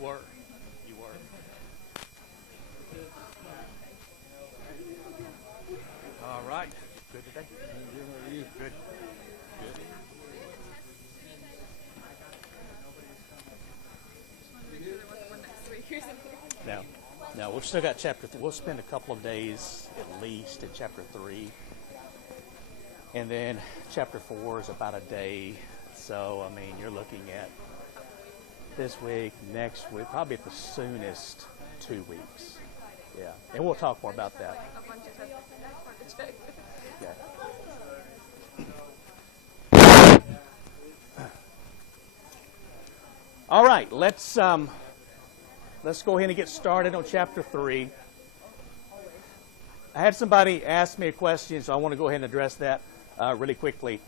were. You were. All right. Good today? How are you? Good. Good. Now, now we've still got chapter 3. We'll spend a couple of days at least in chapter 3. And then chapter 4 is about a day. So, I mean, you're looking at this week, next week, probably at the soonest 2 weeks. Yeah. And we'll talk more about that. Yeah. All right, let's go ahead and get started on chapter 3. I had somebody ask me a question, so I want to go ahead and address that really quickly.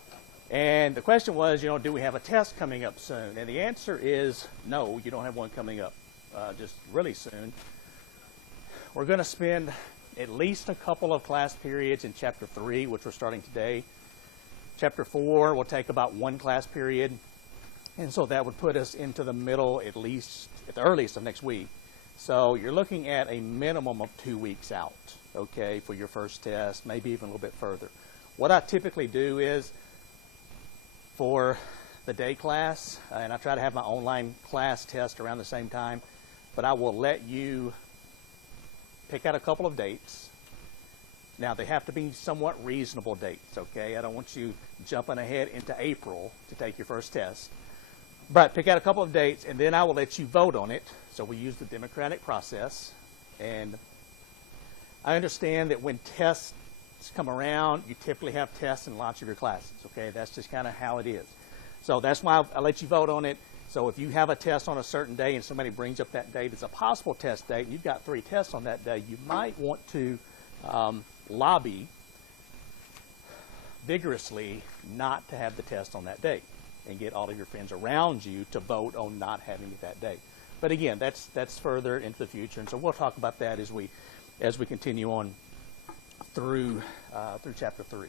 And the question was, do we have a test coming up soon? And the answer is no, you don't have one coming up just really soon. We're going to spend at least a couple of class periods in chapter 3, which we're starting today. Chapter 4 will take about one class period. And so that would put us into the middle, at least, at the earliest of next week. So you're looking at a minimum of 2 weeks out, okay, for your first test, maybe even a little bit further. What I typically do is, for the day class, and I try to have my online class test around the same time, but I will let you pick out a couple of dates. Now, they have to be somewhat reasonable dates, okay? I don't want you jumping ahead into April to take your first test. But pick out a couple of dates, and then I will let you vote on it. So we use the democratic process. And I understand that when tests come around, you typically have tests in lots of your classes, okay? That's just kind of how it is. So that's why I let you vote on it. So if you have a test on a certain day and somebody brings up that date as a possible test date, and you've got 3 tests on that day, you might want to lobby vigorously not to have the test on that date and get all of your friends around you to vote on not having it that day. But again, that's further into the future, and so we'll talk about that as we continue on through chapter 3.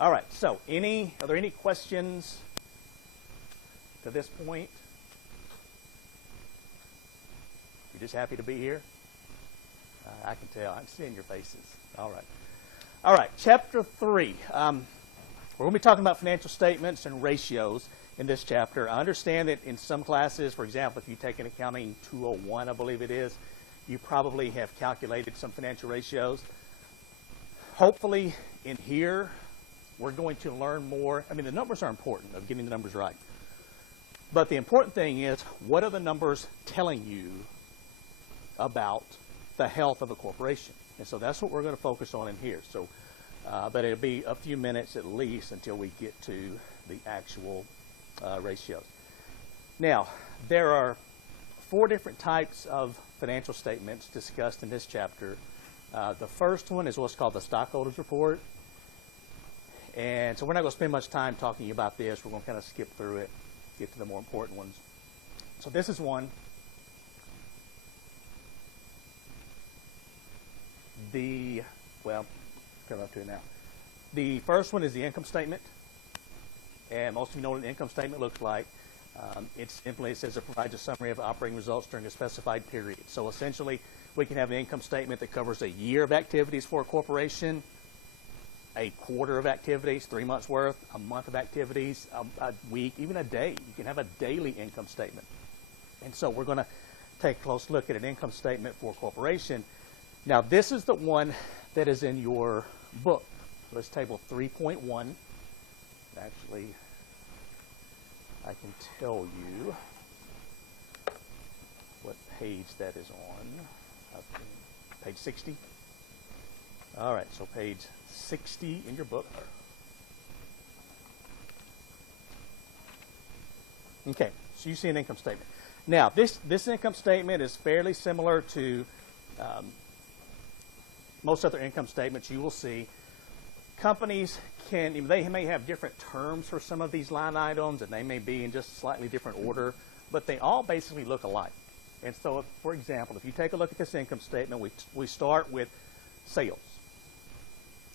All right. So, are there any questions to this point? You're just happy to be here? I can tell. I can see in your faces. All right. All right. Chapter 3. We're going to be talking about financial statements and ratios in this chapter. I understand that in some classes, for example, if you take an accounting 201, I believe it is, you probably have calculated some financial ratios. Hopefully, in here, we're going to learn more. I mean, the numbers are important, of getting the numbers right. But the important thing is, what are the numbers telling you about the health of a corporation? And so that's what we're going to focus on in here. So, but it'll be a few minutes at least until we get to the actual ratios. Now, there are 4 different types of financial statements discussed in this chapter. The first one is what's called the stockholders report. And so we're not going to spend much time talking about this. We're going to kind of skip through it, get to the more important ones. So this is one. Come up to it now. The first one is the income statement. And most of you know what an income statement looks like. It says it provides a summary of operating results during a specified period. So essentially, we can have an income statement that covers a year of activities for a corporation, a quarter of activities, 3 months worth, a month of activities, a week, even a day. You can have a daily income statement. And so we're going to take a close look at an income statement for a corporation. Now, this is the one that is in your book. So it's table 3.1. Actually, I can tell you what page that is on. Page 60. All right, so page 60 in your book. Okay, so you see an income statement. Now, this income statement is fairly similar to most other income statements you will see. Companies they may have different terms for some of these line items, and they may be in just slightly different order, but they all basically look alike. And so, for example, if you take a look at this income statement, we start with sales.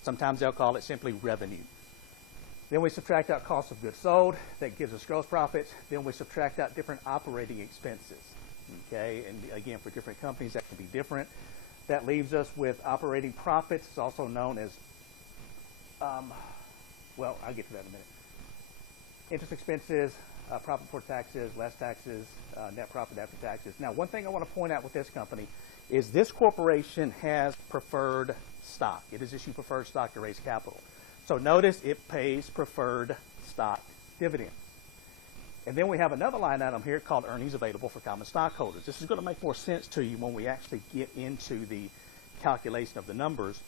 Sometimes they'll call it simply revenue. Then we subtract out cost of goods sold. That gives us gross profits. Then we subtract out different operating expenses. Okay, and again, for different companies, that can be different. That leaves us with operating profits. It's also known as, well, I'll get to that in a minute. Interest expenses, profit before taxes, less taxes, net profit after taxes. Now, one thing I want to point out with this company is this corporation has preferred stock. It has issued preferred stock to raise capital. So notice it pays preferred stock dividends. And then we have another line item here called earnings available for common stockholders. This is going to make more sense to you when we actually get into the calculation of the numbers.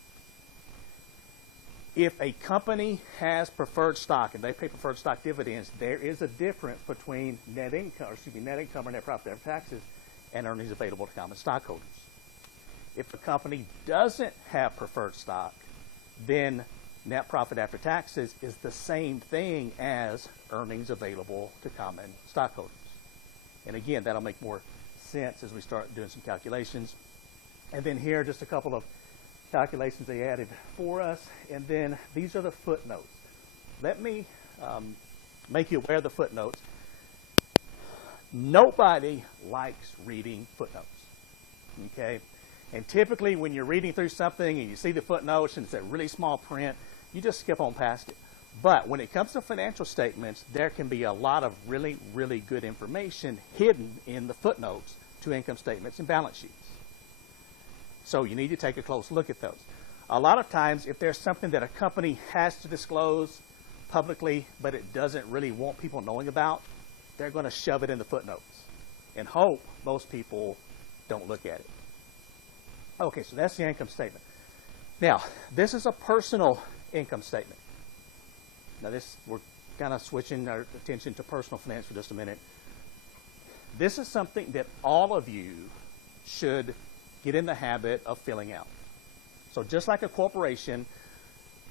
If a company has preferred stock and they pay preferred stock dividends, there is a difference between net income or net profit after taxes and earnings available to common stockholders. If a company doesn't have preferred stock, then net profit after taxes is the same thing as earnings available to common stockholders. And again, that'll make more sense as we start doing some calculations. And then here, just a couple of calculations they added for us. And then these are the footnotes. Let me make you aware of the footnotes. Nobody likes reading footnotes, okay? And typically when you're reading through something and you see the footnotes and it's a really small print, you just skip on past it. But when it comes to financial statements, there can be a lot of really, really good information hidden in the footnotes to income statements and balance sheets. So you need to take a close look at those. A lot of times, if there's something that a company has to disclose publicly, but it doesn't really want people knowing about, they're going to shove it in the footnotes and hope most people don't look at it. Okay, so that's the income statement. Now, this is a personal income statement. Now, we're kind of switching our attention to personal finance for just a minute. This is something that all of you should get in the habit of filling out. So just like a corporation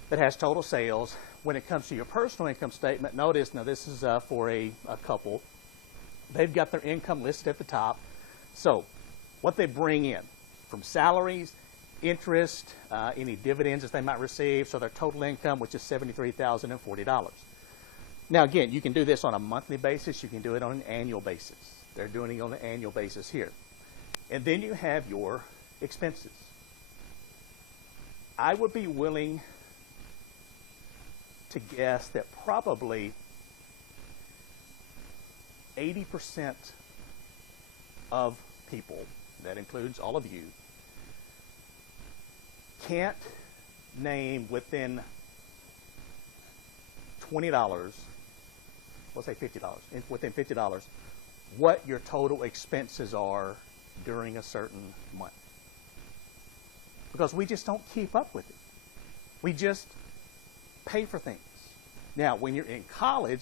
that has total sales, when it comes to your personal income statement, notice, now this is for a couple. They've got their income listed at the top. So what they bring in from salaries, interest, any dividends that they might receive, so their total income, which is $73,040. Now again, you can do this on a monthly basis, you can do it on an annual basis. They're doing it on an annual basis here. And then you have your expenses. I would be willing to guess that probably 80% of people, that includes all of you, can't name within $20, let's say $50, within $50, what your total expenses are during a certain month. Because we just don't keep up with it. We just pay for things. Now, when you're in college,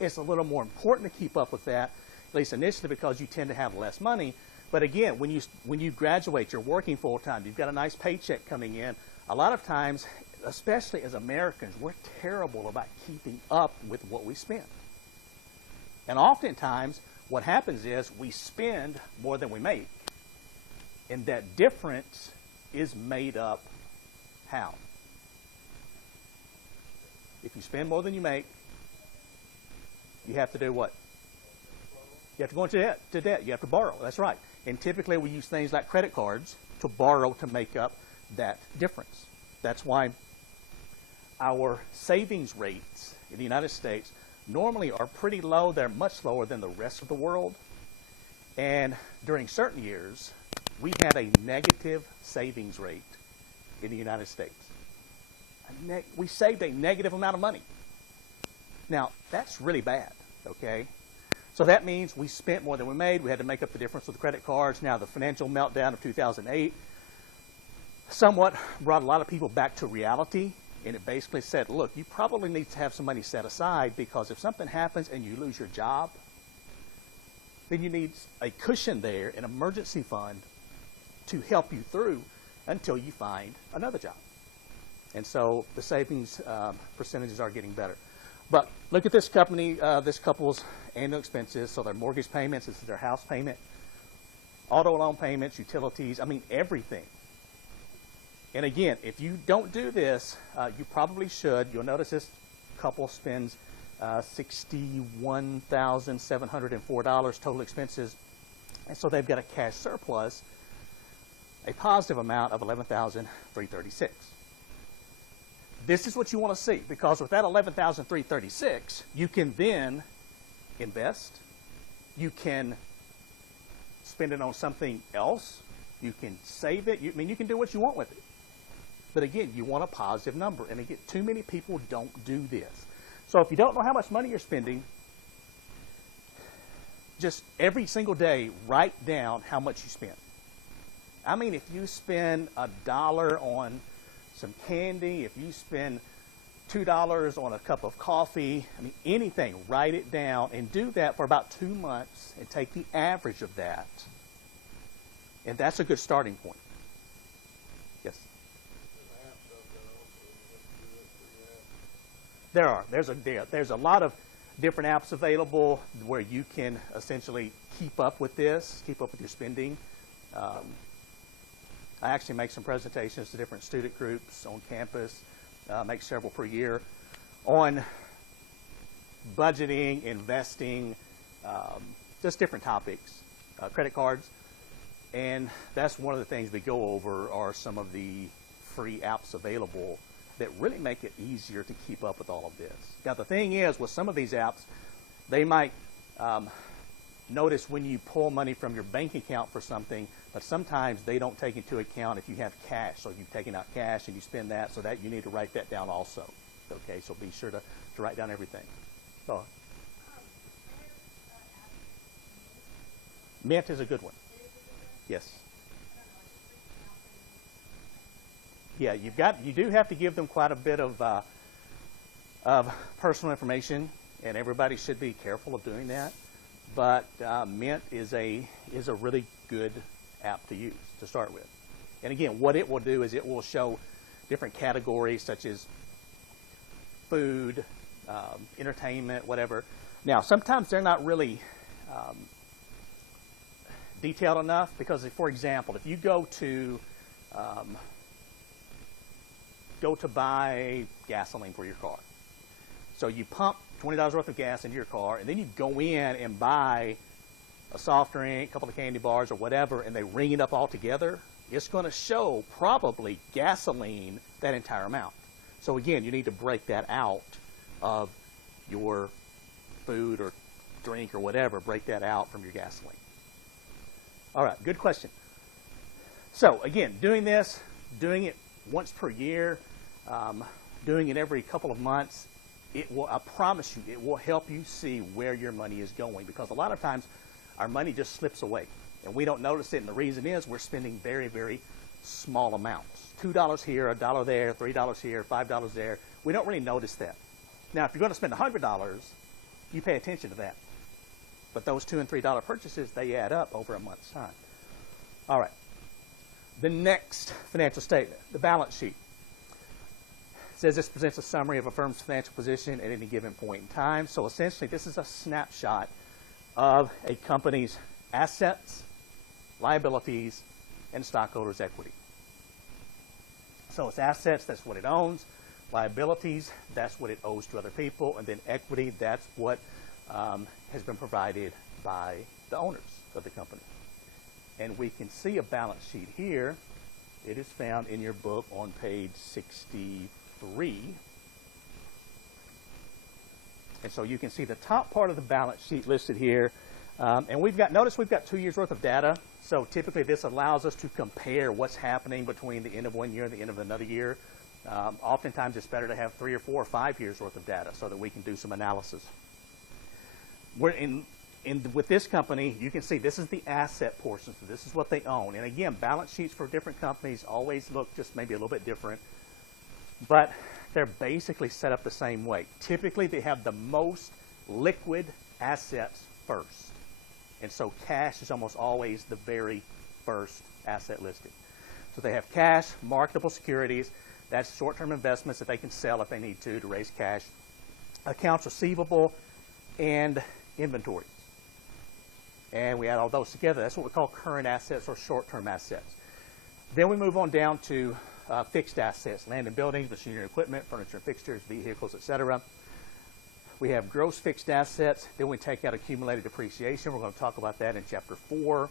it's a little more important to keep up with that, at least initially, because you tend to have less money. But again, when you graduate, you're working full-time, you've got a nice paycheck coming in. A lot of times, especially as Americans, we're terrible about keeping up with what we spend. And oftentimes, what happens is we spend more than we make. And that difference is made up how? If you spend more than you make, you have to do what? You have to go into debt. You have to borrow. That's right. And typically we use things like credit cards to borrow to make up that difference. That's why our savings rates in the United States normally are pretty low. They're much lower than the rest of the world. And during certain years, we had a negative savings rate in the United States. We saved a negative amount of money. Now, that's really bad, okay? So that means we spent more than we made. We had to make up the difference with the credit cards. Now, the financial meltdown of 2008 somewhat brought a lot of people back to reality, and it basically said, look, you probably need to have some money set aside, because if something happens and you lose your job, then you need a cushion there, an emergency fund, to help you through until you find another job. And so the savings percentages are getting better. But look at this company, this couple's annual expenses. So their mortgage payments, this is their house payment, auto loan payments, utilities, I mean everything. And again, if you don't do this, you probably should. You'll notice this couple spends $61,704 total expenses And so they've got a cash surplus, a positive amount of $11,336. This is what you want to see, because with that $11,336, you can then invest. You can spend it on something else. You can save it. You can do what you want with it. But again, you want a positive number. And again, too many people don't do this. So if you don't know how much money you're spending, just every single day, write down how much you spend. I mean, if you spend $1 on some candy, if you spend $2 on a cup of coffee, I mean, anything, write it down and do that for about 2 months and take the average of that. And that's a good starting point. Yes? There are. There's a lot of different apps available where you can essentially keep up with this, keep up with your spending. I actually make some presentations to different student groups on campus, make several per year, on budgeting, investing, just different topics, credit cards. And that's one of the things we go over are some of the free apps available that really make it easier to keep up with all of this. Now, the thing is, with some of these apps, they might notice when you pull money from your bank account for something, but sometimes they don't take into account if you have cash. So you've taken out cash and you spend that, so that you need to write that down also. Okay, so be sure to write down everything. So, Mint is a good one. Yes. Yeah, you do have to give them quite a bit of personal information, and everybody should be careful of doing that. But Mint is a really good app to use to start with. And again, what it will do is it will show different categories such as food, entertainment, whatever. Now, sometimes they're not really detailed enough because, for example, if you go to buy gasoline for your car, so you pump $20 worth of gas into your car, and then you go in and buy a soft drink, a couple of candy bars or whatever, and they ring it up all together, it's going to show probably gasoline that entire amount. So again, you need to break that out of your food or drink or whatever, break that out from your gasoline. All right, good question. So again, doing it once per year, doing it every couple of months, I promise you, it will help you see where your money is going, because a lot of times our money just slips away and we don't notice it. And the reason is we're spending very, very small amounts. $2 here, $1 there, $3 here, $5 there. We don't really notice that. Now, if you're going to spend $100, you pay attention to that. But those $2 and $3 purchases, they add up over a month's time. All right. The next financial statement, the balance sheet. It says this presents a summary of a firm's financial position at any given point in time. So essentially, this is a snapshot of a company's assets, liabilities, and stockholders' equity. So it's assets, that's what it owns. Liabilities, that's what it owes to other people. And then equity, that's what has been provided by the owners of the company. And we can see a balance sheet here. It is found in your book on page 63. And so you can see the top part of the balance sheet listed here. And notice we've got 2 years worth of data. So typically this allows us to compare what's happening between the end of one year and the end of another year. Oftentimes it's better to have 3 or 4 or 5 years worth of data so that we can do some analysis. With this company, you can see this is the asset portion. So this is what they own. And again, balance sheets for different companies always look just maybe a little bit different. But they're basically set up the same way. Typically, they have the most liquid assets first. And so cash is almost always the very first asset listed. So they have cash, marketable securities. That's short-term investments that they can sell if they need to raise cash. Accounts receivable and inventories. And we add all those together. That's what we call current assets or short-term assets. Then we move on down to fixed assets, land and buildings, machinery and equipment, furniture and fixtures, vehicles, etc. We have gross fixed assets. Then we take out accumulated depreciation. We're going to talk about that in Chapter 4.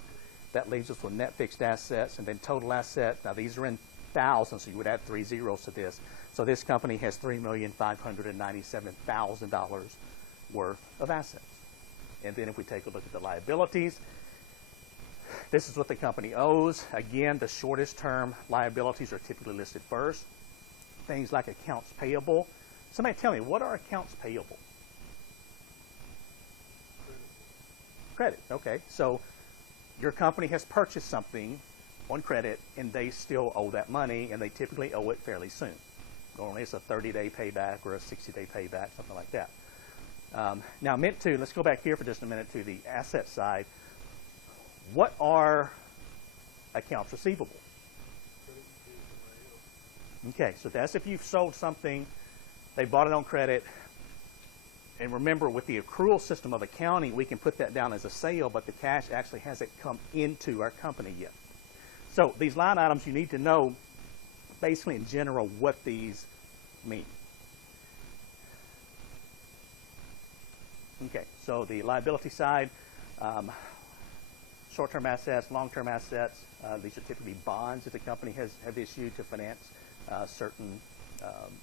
That leaves us with net fixed assets and then total assets. Now, these are in thousands, so you would add 3 zeros to this. So this company has $3,597,000 worth of assets. And then if we take a look at the liabilities, this is what the company owes. Again, the shortest term liabilities are typically listed first. Things like accounts payable. Somebody tell me, what are accounts payable? Credit. Okay. So your company has purchased something on credit, and they still owe that money, and they typically owe it fairly soon. Normally it's a 30-day payback or a 60-day payback, something like that. Now, let's go back here for just a minute to the asset side. What are accounts receivable? Okay, so that's if you've sold something, they bought it on credit, and remember, with the accrual system of accounting, we can put that down as a sale, but the cash actually hasn't come into our company yet. So these line items, you need to know, basically in general, what these mean. Okay, so the liability side, short-term assets, long-term assets. These are typically bonds that the company has issued to finance certain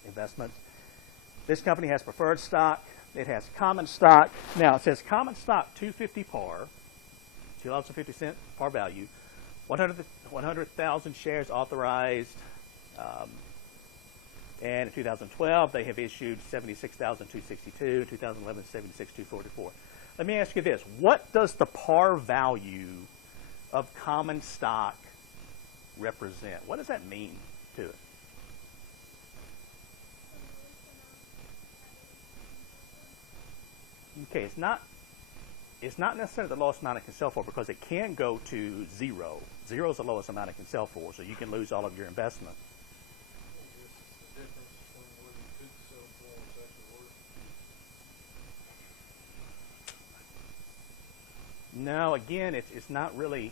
investments. This company has preferred stock. It has common stock. Now, it says common stock, $2.50 par, $2.50 par value, 100,000 shares authorized, and in 2012, they have issued 76,262, 2011, 76,244. Let me ask you this. What does the par value of common stock represent? What does that mean to it? Okay, it's not necessarily the lowest amount it can sell for, because it can go to zero. Zero is the lowest amount it can sell for, so you can lose all of your investment. No, again, it's not really.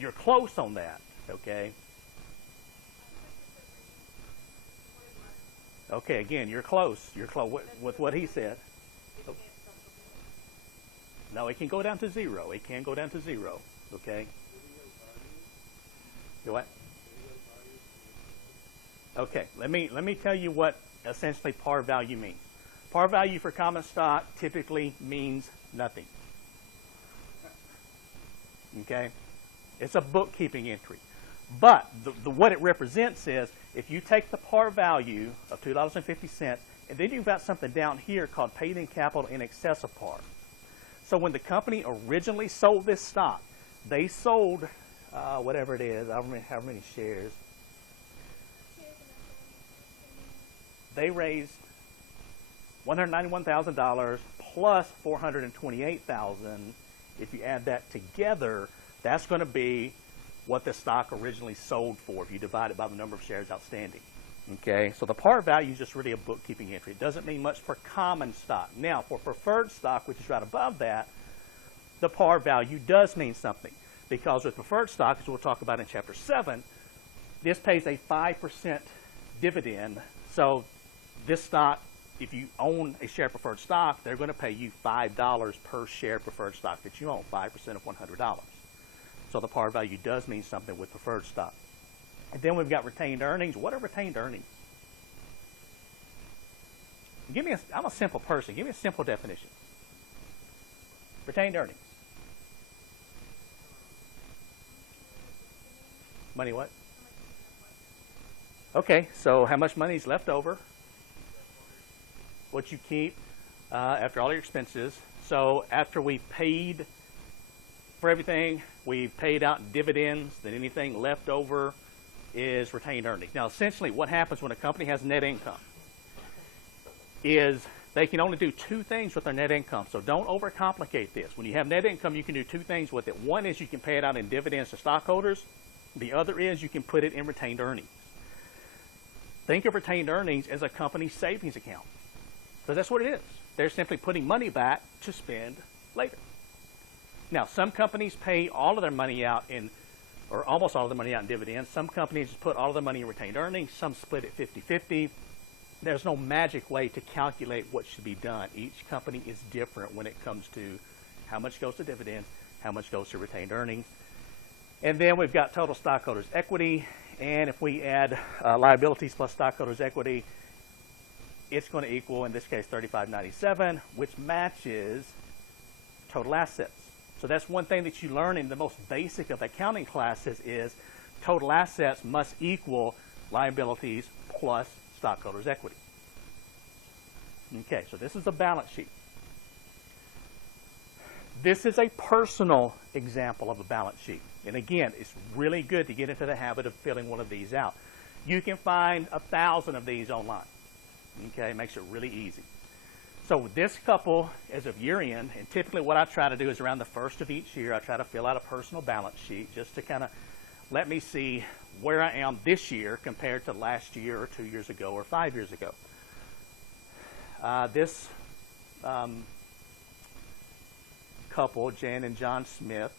You're close on that, okay? Okay, again, you're close. You're close with what he said. No, it can go down to zero. It can go down to zero, okay? You what? Okay, let me tell you what essentially par value means. Par value for common stock typically means nothing. Okay? It's a bookkeeping entry. But what it represents is, if you take the par value of $2.50, and then you've got something down here called paid-in capital in excess of par. So when the company originally sold this stock, they sold whatever it is, however many shares. They raised $191,000 plus $428,000. If you add that together, that's going to be what the stock originally sold for if you divide it by the number of shares outstanding. Okay, so the par value is just really a bookkeeping entry. It doesn't mean much for common stock. Now, for preferred stock, which is right above that, the par value does mean something, because with preferred stock, as we'll talk about in Chapter 7, this pays a 5% dividend. So this stock, if you own a share preferred stock, they're going to pay you $5 per share preferred stock that you own, 5% of $100. So the par value does mean something with preferred stock. And then we've got retained earnings. What are retained earnings? I'm a simple person. Give me a simple definition. Retained earnings. Money what? Okay, so how much money is left over? What you keep after all your expenses. So after we paid for everything, we paid out dividends, then anything left over is retained earnings. Now, essentially, what happens when a company has net income is they can only do two things with their net income. So don't overcomplicate this. When you have net income, you can do two things with it. One is you can pay it out in dividends to stockholders. The other is you can put it in retained earnings. Think of retained earnings as a company savings account, because that's what it is. They're simply putting money back to spend later. Now, some companies pay all of their money out or almost all of their money out in dividends. Some companies put all of their money in retained earnings. Some split it 50-50. there's no magic way to calculate what should be done. Each company is different when it comes to how much goes to dividends, how much goes to retained earnings. And then we've got total stockholders' equity. And if we add liabilities plus stockholders' equity, it's going to equal, in this case, $35.97, which matches total assets. So that's one thing that you learn in the most basic of accounting classes is total assets must equal liabilities plus stockholders' equity. Okay, so this is a balance sheet. This is a personal example of a balance sheet. And again, it's really good to get into the habit of filling one of these out. You can find 1,000 of these online. Okay, it makes it really easy. So this couple, as of year end, and typically what I try to do is around the first of each year, I try to fill out a personal balance sheet just to kind of let me see where I am this year compared to last year or 2 years ago or 5 years ago. This couple, Jan and John Smith,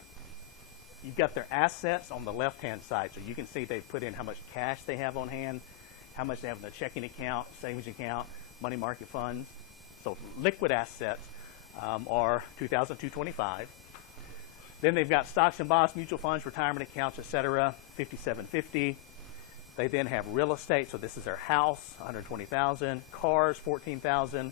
you've got their assets on the left-hand side. So you can see they've put in how much cash they have on hand, how much they have in the checking account, savings account, money market funds. So liquid assets are $2,225. Then they've got stocks and bonds, mutual funds, retirement accounts, etc., $5,750. They then have real estate. So this is their house, $120,000. Cars, $14,000.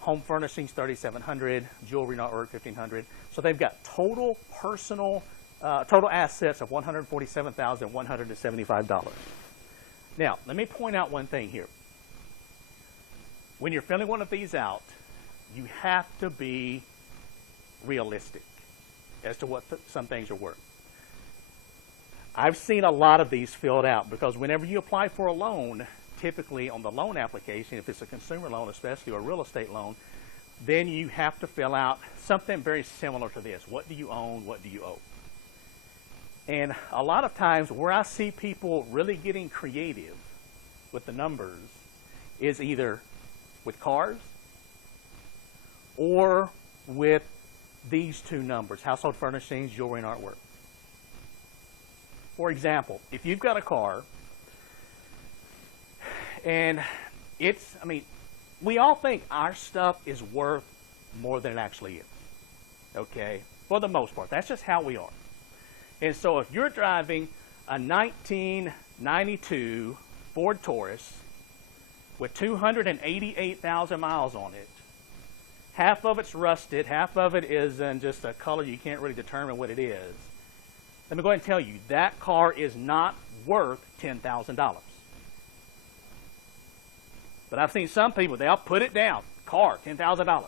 Home furnishings, $3,700. Jewelry and artwork, $1,500. So they've got total personal total assets of $147,175. Now, let me point out one thing here. When you're filling one of these out, you have to be realistic as to what some things are worth. I've seen a lot of these filled out because whenever you apply for a loan, typically on the loan application, if it's a consumer loan especially or a real estate loan, then you have to fill out something very similar to this. What do you own? What do you owe? And a lot of times where I see people really getting creative with the numbers is either with cars or with these two numbers, household furnishings, jewelry, and artwork. For example, if you've got a car and it's, we all think our stuff is worth more than it actually is, okay? For the most part, that's just how we are. And so if you're driving a 1992 Ford Taurus with 288,000 miles on it, half of it's rusted, half of it is in just a color you can't really determine what it is, let me go ahead and tell you, that car is not worth $10,000. But I've seen some people, they'll put it down, car, $10,000.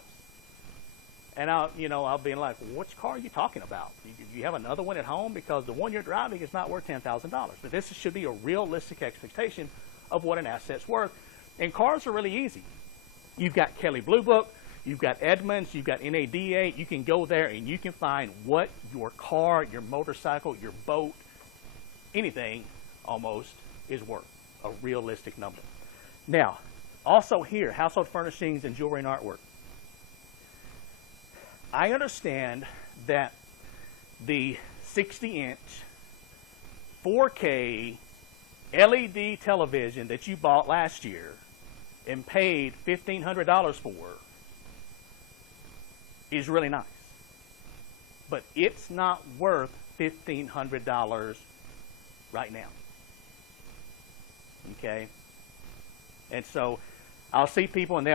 And I'll be like, well, which car are you talking about? You have another one at home? Because the one you're driving is not worth $10,000. But this should be a realistic expectation of what an asset's worth. And cars are really easy. You've got Kelley Blue Book, you've got Edmunds, you've got NADA. You can go there and you can find what your car, your motorcycle, your boat, anything almost is worth, a realistic number. Now, also here, household furnishings and jewelry and artwork. I understand that the 60-inch 4K LED television that you bought last year and paid $1,500 for is really nice. But it's not worth $1,500 right now. Okay? And so I'll see people and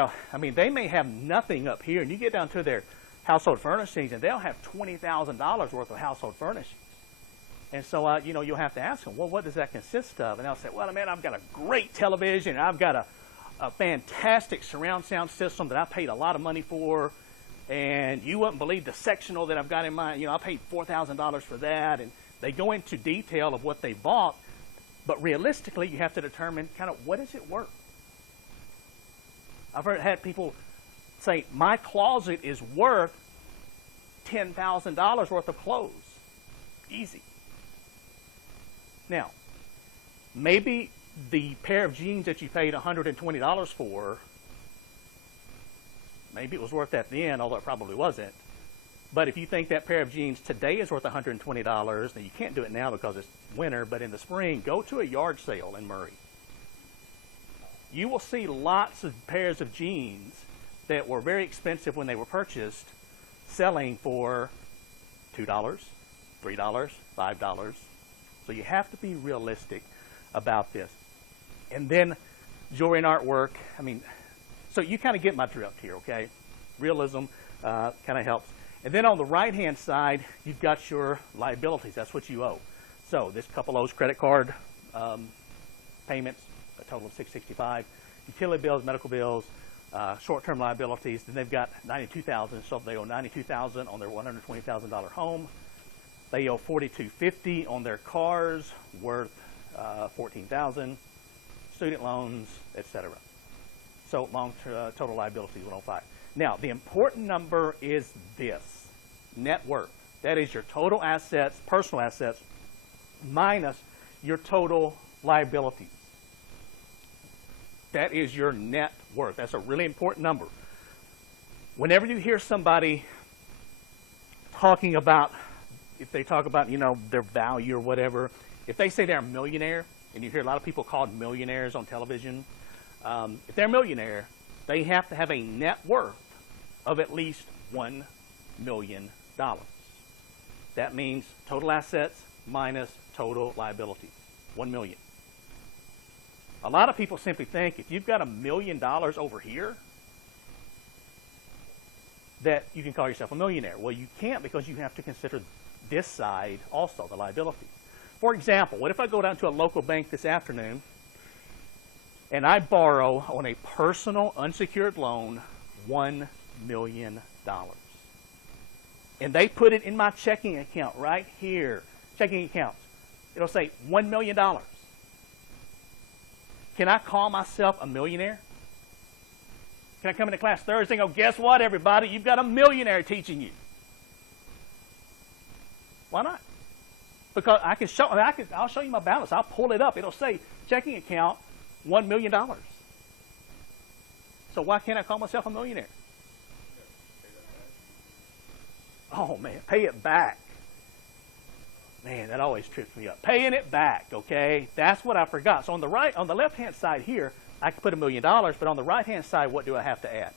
they may have nothing up here, and you get down to their household furnishings, and they'll have $20,000 worth of household furnishings. And so, you'll have to ask them, well, what does that consist of? And they'll say, well, man, I've got a great television, and I've got a fantastic surround sound system that I paid a lot of money for, and you wouldn't believe the sectional that I've got in mine. I paid $4,000 for that, and they go into detail of what they bought, but realistically, you have to determine kind of what is it worth. I've had people say, my closet is worth $10,000 worth of clothes. Easy. Now, maybe the pair of jeans that you paid $120 for, maybe it was worth that then, although it probably wasn't. But if you think that pair of jeans today is worth $120, then you can't do it now because it's winter, but in the spring, go to a yard sale in Murray. you will see lots of pairs of jeans that were very expensive when they were purchased selling for $2, $3, $5. So you have to be realistic about this. And then jewelry and artwork, I mean, so you kind of get my drift here, okay? Realism kind of helps. And then on the right-hand side, you've got your liabilities. That's what you owe. So this couple owes credit card payments, a total of $665. Utility bills, medical bills, short-term liabilities. Then they've got $92,000. So they owe $92,000 on their $120,000 home. They owe $4,250 on their cars worth $14,000. Student loans, etc. So total liabilities 105. Now the important number is this: net worth. That is your total assets, personal assets, minus your total liabilities. That is your net worth. That's a really important number. Whenever you hear somebody talking about, if they talk about, you know, their value or whatever, if they say they're a millionaire, and you hear a lot of people called millionaires on television, if they're a millionaire, they have to have a net worth of at least $1 million. That means total assets minus total liabilities, $1 million. A lot of people simply think if you've got $1 million over here, that you can call yourself a millionaire. Well, you can't, because you have to consider this side also, the liability. For example, what if I go down to a local bank this afternoon and I borrow on a personal unsecured loan $1 million? And they put it in my checking account right here, checking accounts. It'll say $1 million. Can I call myself a millionaire? Can I come into class Thursday and go, guess what, everybody? You've got a millionaire teaching you. Why not? Because I can show, I'll show you my balance. I'll pull it up. It'll say checking account, $1 million. So why can't I call myself a millionaire? Oh, man, pay it back. Man, that always trips me up. Paying it back, okay? That's what I forgot. So on the left-hand side here, I can put $1 million, but on the right-hand side, what do I have to add?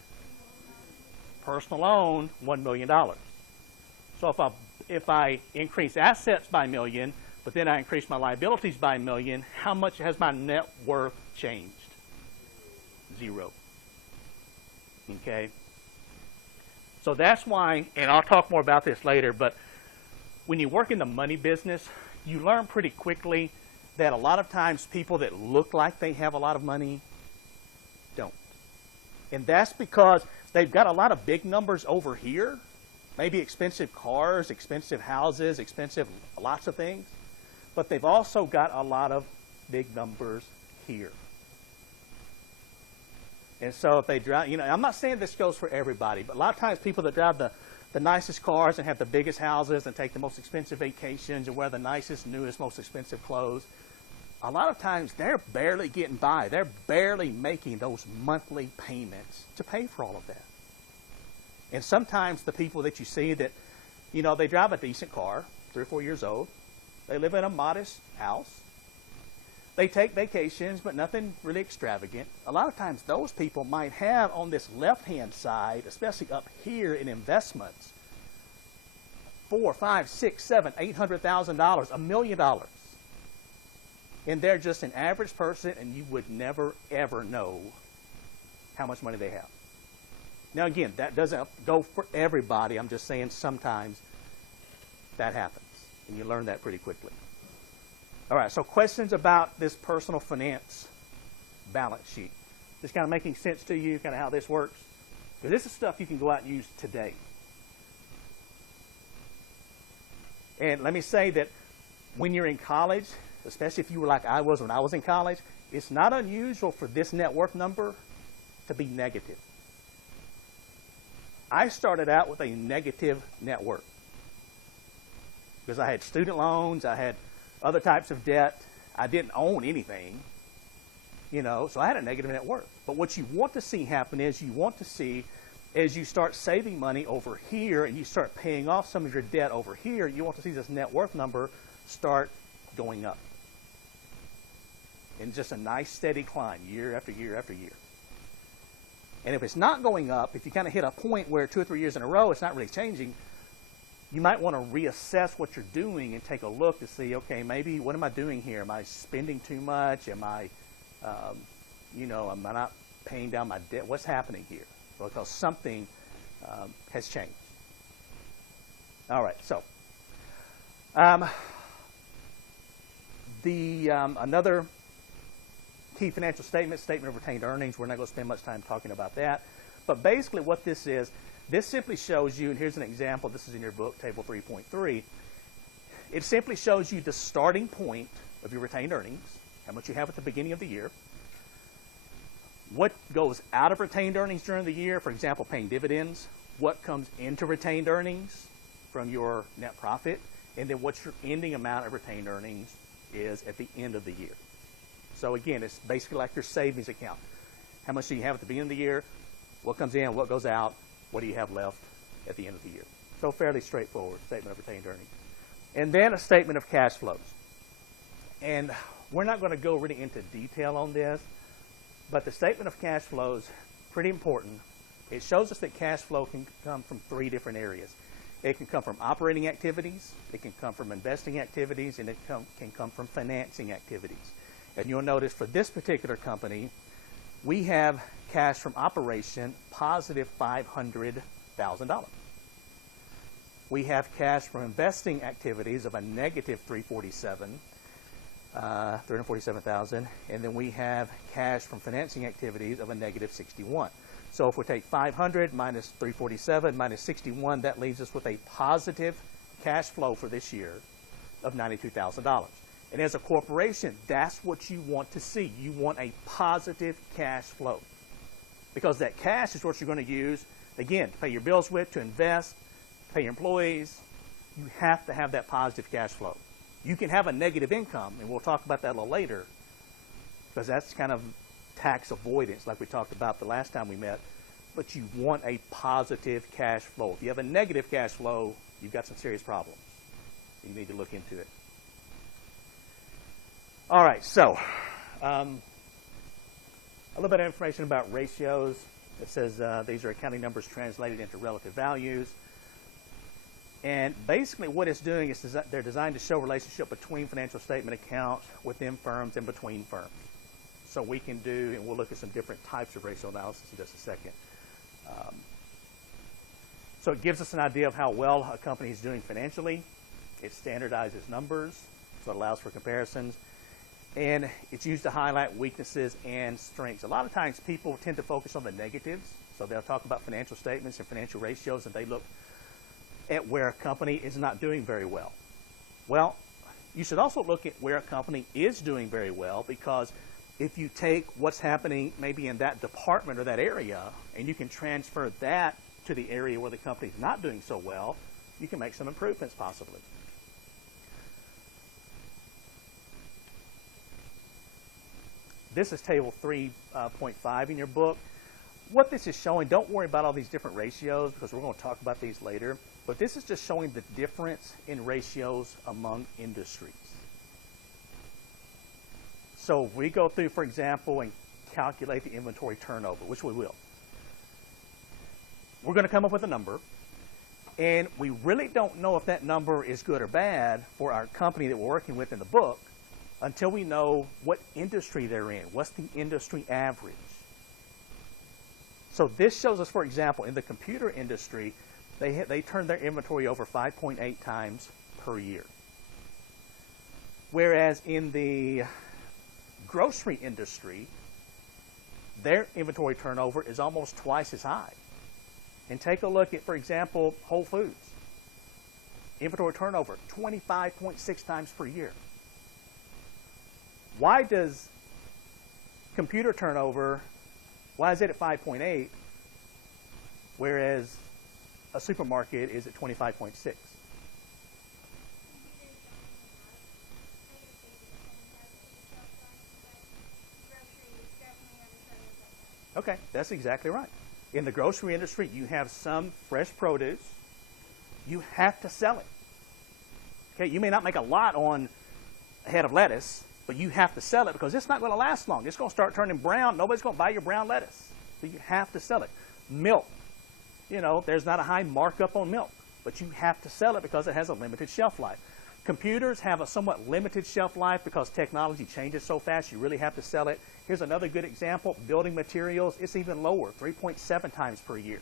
Personal loan, $1 million. So if I increase assets by $1 million, but then I increase my liabilities by $1 million, how much has my net worth changed? Zero. Okay? So that's why, and I'll talk more about this later, but when you work in the money business, you learn pretty quickly that a lot of times people that look like they have a lot of money don't. And that's because they've got a lot of big numbers over here, maybe expensive cars, expensive houses, expensive lots of things, but they've also got a lot of big numbers here. And so if they drive, you know, I'm not saying this goes for everybody, but a lot of times people that drive the nicest cars and have the biggest houses and take the most expensive vacations and wear the nicest, newest, most expensive clothes, a lot of times they're barely getting by. They're barely making those monthly payments to pay for all of that. And sometimes the people that you see that, you know, they drive a decent car, 3 or 4 years old, they live in a modest house, they take vacations, but nothing really extravagant. A lot of times those people might have on this left-hand side, especially up here in investments, $4, $5, $6, $7, $800,000, $1 million. And they're just an average person, and you would never, ever know how much money they have. Now, again, that doesn't go for everybody. I'm just saying sometimes that happens, and you learn that pretty quickly. All right, so questions about this personal finance balance sheet. This kind of making sense to you, kind of how this works? Because this is stuff you can go out and use today. And let me say that when you're in college, especially if you were like I was when I was in college, it's not unusual for this net worth number to be negative. I started out with a negative net worth because I had student loans, I had other types of debt. I didn't own anything, you know, so I had a negative net worth. But what you want to see happen is you want to see, as you start saving money over here and you start paying off some of your debt over here, you want to see this net worth number start going up. in just a nice steady climb year after year after year. And if it's not going up, if you kind of hit a point where 2 or 3 years in a row it's not really changing, you might want to reassess what you're doing and take a look to see, okay, maybe what am I doing here? Am I spending too much? Am I, am I not paying down my debt? What's happening here? Because something has changed. All right, so another key financial statement of retained earnings. We're not going to spend much time talking about that. But basically what this is, this simply shows you, and here's an example, this is in your book, Table 3.3. It simply shows you the starting point of your retained earnings, how much you have at the beginning of the year, what goes out of retained earnings during the year, for example, paying dividends, what comes into retained earnings from your net profit, and then what your ending amount of retained earnings is at the end of the year. So again, it's basically like your savings account. How much do you have at the beginning of the year? What comes in, what goes out, what do you have left at the end of the year? So fairly straightforward statement of retained earnings. And then a statement of cash flows. And we're not going to go really into detail on this, but the statement of cash flows, pretty important. It shows us that cash flow can come from 3 different areas. It can come from operating activities, it can come from investing activities, and it can come from financing activities. And you'll notice for this particular company, we have cash from operation positive $500,000. We have cash from investing activities of a negative $347,000, and then we have cash from financing activities of a negative 61. So if we take 500 minus 347 minus 61, that leaves us with a positive cash flow for this year of $92,000. And as a corporation, that's what you want to see. You want a positive cash flow. Because that cash is what you're going to use, again, to pay your bills with, to invest, to pay your employees. You have to have that positive cash flow. You can have a negative income, and we'll talk about that a little later, because that's kind of tax avoidance like we talked about the last time we met. But you want a positive cash flow. If you have a negative cash flow, you've got some serious problems. You need to look into it. All right, so a little bit of information about ratios. It says these are accounting numbers translated into relative values. And basically what it's doing is they're designed to show relationship between financial statement accounts within firms and between firms. So we can do, and we'll look at some different types of ratio analysis in just a second. So it gives us an idea of how well a company is doing financially. It standardizes numbers, so it allows for comparisons. And it's used to highlight weaknesses and strengths. A lot of times people tend to focus on the negatives. So they'll talk about financial statements and financial ratios, and they look at where a company is not doing very well. Well, you should also look at where a company is doing very well, because if you take what's happening maybe in that department or that area, and you can transfer that to the area where the company's not doing so well, you can make some improvements possibly. This is table 3.5 in your book. What this is showing, don't worry about all these different ratios because we're going to talk about these later, but this is just showing the difference in ratios among industries. So if we go through, for example, and calculate the inventory turnover, which we will, we're going to come up with a number, and we really don't know if that number is good or bad for our company that we're working with in the book until we know what industry they're in. What's the industry average? So this shows us, for example, in the computer industry, they turn their inventory over 5.8 times per year. Whereas in the grocery industry, their inventory turnover is almost twice as high. And take a look at, for example, Whole Foods. Inventory turnover, 25.6 times per year. Why does computer turnover, why is it at 5.8, whereas a supermarket is at 25.6? Okay, that's exactly right. In the grocery industry, you have some fresh produce. You have to sell it. Okay, you may not make a lot on a head of lettuce, But you have to sell it because it's not going to last long. It's going to start turning brown. Nobody's going to buy your brown lettuce. So you have to sell it. Milk, there's not a high markup on milk, but you have to sell it because it has a limited shelf life. Computers have a somewhat limited shelf life because technology changes so fast, you really have to sell it. Here's another good example, building materials, it's even lower, 3.7 times per year.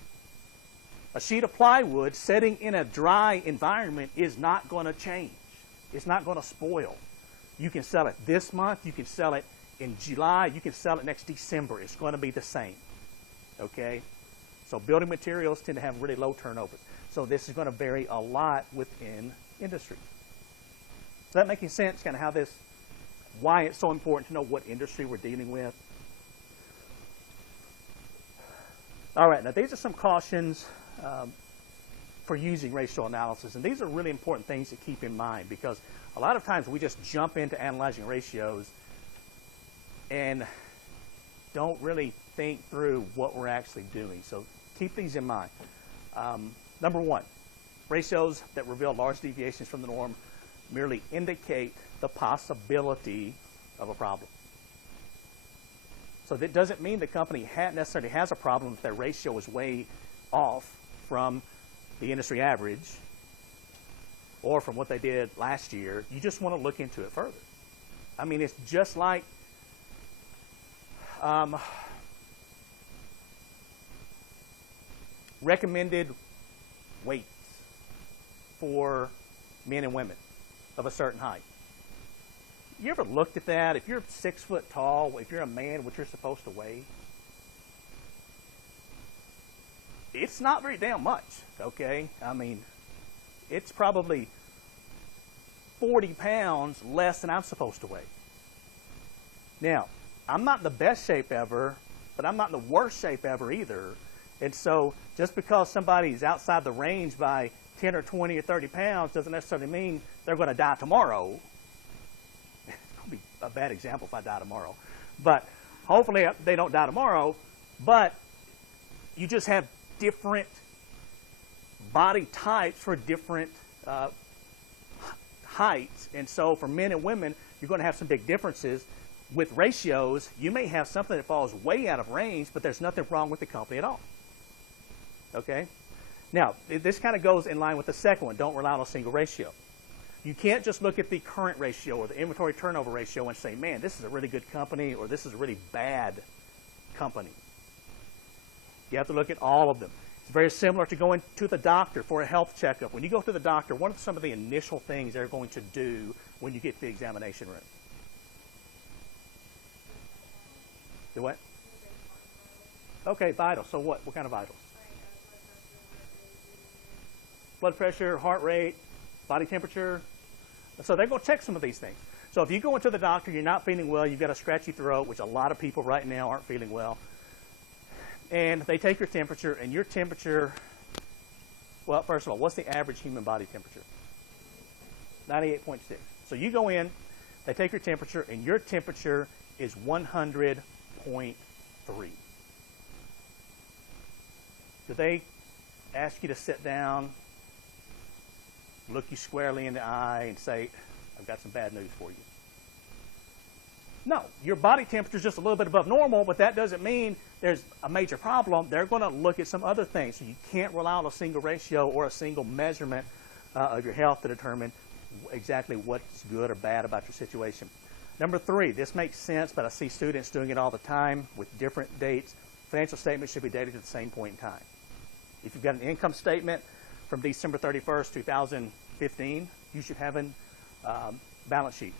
A sheet of plywood sitting in a dry environment is not going to change. It's not going to spoil. You can sell it this month, you can sell it in July, you can sell it next December. It's going to be the same, okay? So building materials tend to have really low turnover. So this is going to vary a lot within industry. Is that making sense, kind of why it's so important to know what industry we're dealing with? All right, now these are some cautions for using ratio analysis, and these are really important things to keep in mind because a lot of times we just jump into analyzing ratios and don't really think through what we're actually doing. So keep these in mind. Number one, ratios that reveal large deviations from the norm merely indicate the possibility of a problem. So that doesn't mean the company necessarily has a problem if their ratio is way off from the industry average or from what they did last year. You just want to look into it further. I mean, it's just like recommended weights for men and women of a certain height. You ever looked at that? If you're 6 foot tall, if you're a man, what you're supposed to weigh? It's not very damn much, okay? I mean, it's probably 40 pounds less than I'm supposed to weigh. Now, I'm not in the best shape ever, but I'm not in the worst shape ever either. And so just because somebody's outside the range by 10 or 20 or 30 pounds doesn't necessarily mean they're going to die tomorrow. It'll be a bad example if I die tomorrow. But hopefully they don't die tomorrow. But you just have different body types for different heights. And so for men and women, you're going to have some big differences. With ratios, you may have something that falls way out of range, but there's nothing wrong with the company at all. Okay? Now, this kind of goes in line with the second one. Don't rely on a single ratio. You can't just look at the current ratio or the inventory turnover ratio and say, man, this is a really good company or this is a really bad company. You have to look at all of them. It's very similar to going to the doctor for a health checkup. When you go to the doctor, what are some of the initial things they're going to do when you get to the examination room? Do what? Okay, vitals. So what? What kind of vitals? Blood pressure, heart rate, body temperature. So they're going to check some of these things. So if you go into the doctor, you're not feeling well, you've got a scratchy throat, which a lot of people right now aren't feeling well, and they take your temperature, and your temperature, well, first of all, what's the average human body temperature? 98.6. So you go in, they take your temperature, and your temperature is 100.3. Do they ask you to sit down, look you squarely in the eye, and say, I've got some bad news for you? No, your body temperature is just a little bit above normal, but that doesn't mean there's a major problem. They're going to look at some other things. So you can't rely on a single ratio or a single measurement of your health to determine exactly what's good or bad about your situation. Number 3, this makes sense, but I see students doing it all the time with different dates. Financial statements should be dated at the same point in time. If you've got an income statement from December 31st, 2015, you should have a balance sheet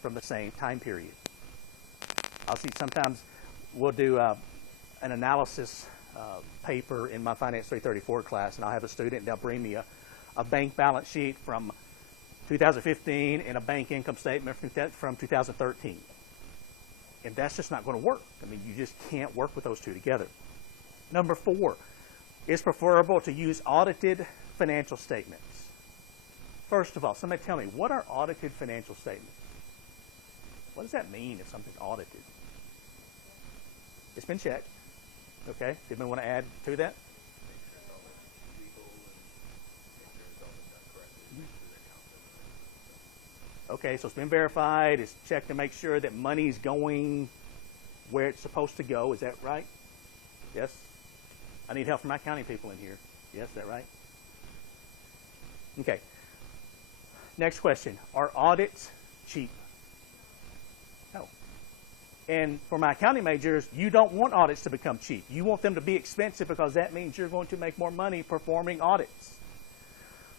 from the same time period. I'll see sometimes we'll do an analysis paper in my Finance 334 class, and I'll have a student, they'll bring me a bank balance sheet from 2015 and a bank income statement from 2013. And that's just not going to work. I mean, you just can't work with those two together. Number 4, it's preferable to use audited financial statements. First of all, somebody tell me, what are audited financial statements? What does that mean if something's audited? It's been checked. Okay, anybody want to add to that? Okay, so it's been verified. It's checked to make sure that money's going where it's supposed to go. Is that right? Yes? I need help from my accounting people in here. Yes, is that right? Okay. Next question. Are audits cheap? No. And for my accounting majors, you don't want audits to become cheap. You want them to be expensive because that means you're going to make more money performing audits.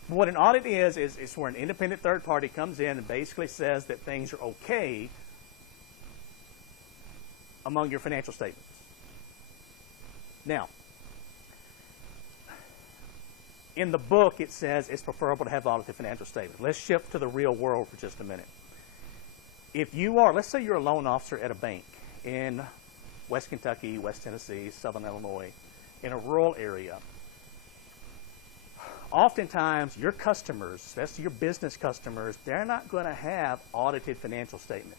What an audit is where an independent third party comes in and basically says that things are okay among your financial statements. Now, in the book it says it's preferable to have audited financial statements. Let's shift to the real world for just a minute. If you are, let's say you're a loan officer at a bank in West Kentucky, West Tennessee, Southern Illinois, in a rural area, oftentimes your customers, especially your business customers, they're not going to have audited financial statements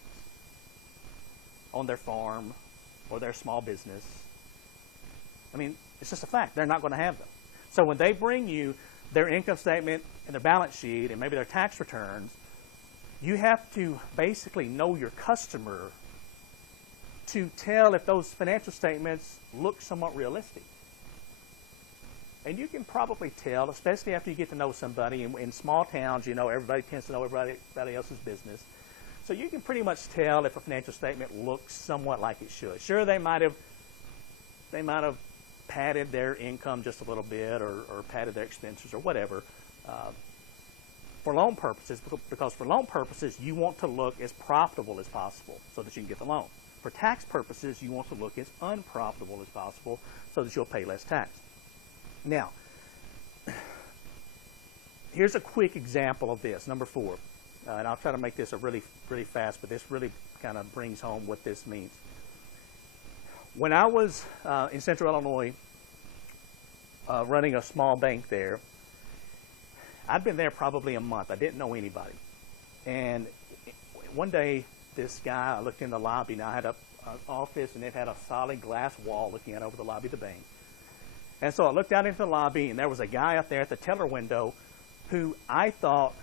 on their farm or their small business. I mean, it's just a fact. They're not going to have them. So when they bring you their income statement and their balance sheet and maybe their tax returns, you have to basically know your customer to tell if those financial statements look somewhat realistic. And you can probably tell, especially after you get to know somebody. In small towns, you know, everybody tends to know everybody else's business. So you can pretty much tell if a financial statement looks somewhat like it should. Sure, they might have padded their income just a little bit or padded their expenses or whatever for loan purposes, because for loan purposes, you want to look as profitable as possible so that you can get the loan. For tax purposes, you want to look as unprofitable as possible so that you'll pay less tax. Now, here's a quick example of this, number 4. And I'll try to make this a really fast, but this really kind of brings home what this means. When I was in Central Illinois running a small bank there, I'd been there probably a month. I didn't know anybody. And one day, this guy, I looked in the lobby. Now, I had an office, and it had a solid glass wall looking out over the lobby of the bank. And so I looked out into the lobby, and there was a guy up there at the teller window who I thought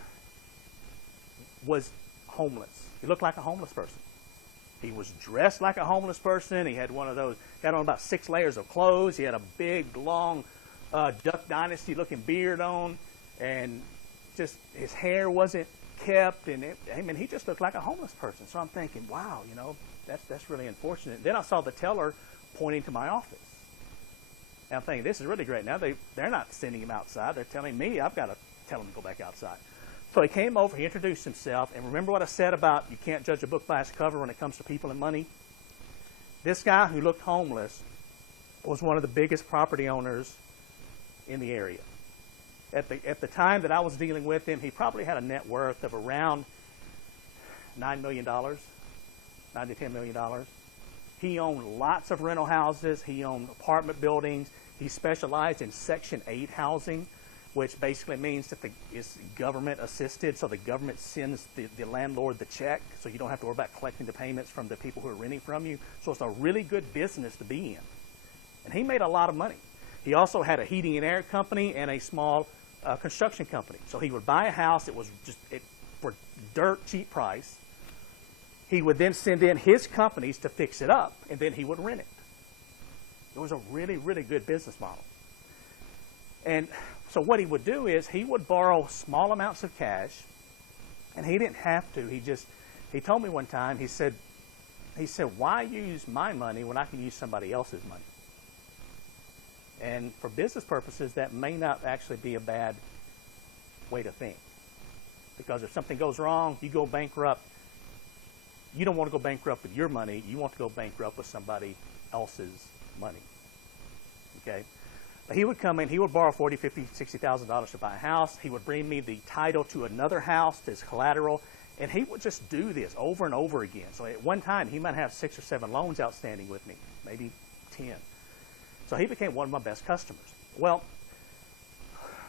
was homeless. He looked like a homeless person. He was dressed like a homeless person. He had got on about 6 layers of clothes. He had a big, long Duck Dynasty looking beard on, and just his hair wasn't kept, and he just looked like a homeless person. So I'm thinking, wow, you know, that's really unfortunate. Then I saw the teller pointing to my office. And I'm thinking, this is really great. Now they're not sending him outside. They're telling me I've got to tell him to go back outside. So he came over, he introduced himself, and remember what I said about you can't judge a book by its cover when it comes to people and money? This guy who looked homeless was one of the biggest property owners in the area. At the time that I was dealing with him, he probably had a net worth of around $9 million, $9 to $10 million. He owned lots of rental houses. He owned apartment buildings. He specialized in Section 8 housing, which basically means that it's government assisted, so the government sends the landlord the check, so you don't have to worry about collecting the payments from the people who are renting from you. So it's a really good business to be in. And he made a lot of money. He also had a heating and air company and a small construction company. So he would buy a house, it was just for dirt cheap price. He would then send in his companies to fix it up, and then he would rent it. It was a really, really good business model. And so what he would do is he would borrow small amounts of cash, and he didn't have to. He told me one time, he said, why use my money when I can use somebody else's money? And for business purposes, that may not actually be a bad way to think. Because if something goes wrong, you go bankrupt, you don't want to go bankrupt with your money. You want to go bankrupt with somebody else's money. Okay? But he would come in, he would borrow $40,000, $50,000, $60,000 to buy a house. He would bring me the title to another house as collateral, and he would just do this over and over again. So at one time, he might have 6 or 7 loans outstanding with me, maybe 10. So he became one of my best customers. Well,